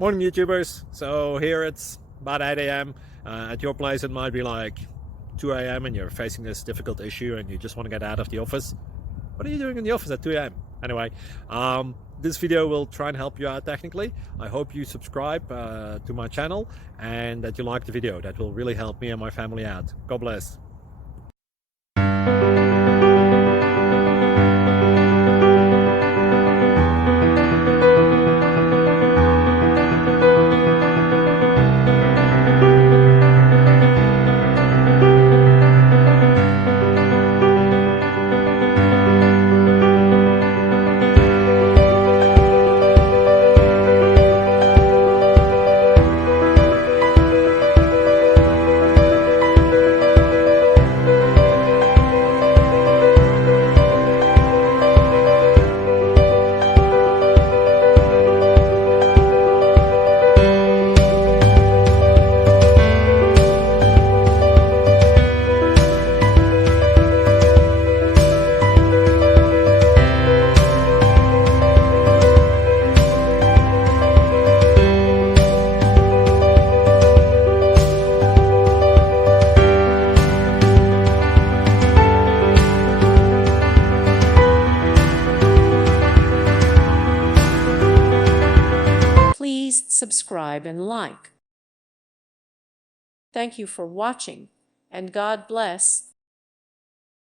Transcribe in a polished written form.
Morning YouTubers. So here it's about 8 a.m. At your place it might be like 2 a.m. and you're facing this difficult issue and you just want to get out of the office. What are you doing in the office at 2 a.m.? Anyway, this video will try and help you out technically. I hope you subscribe to my channel and that you like the video. That will really help me and my family out. God bless. Please subscribe and like. Thank you for watching, and God bless.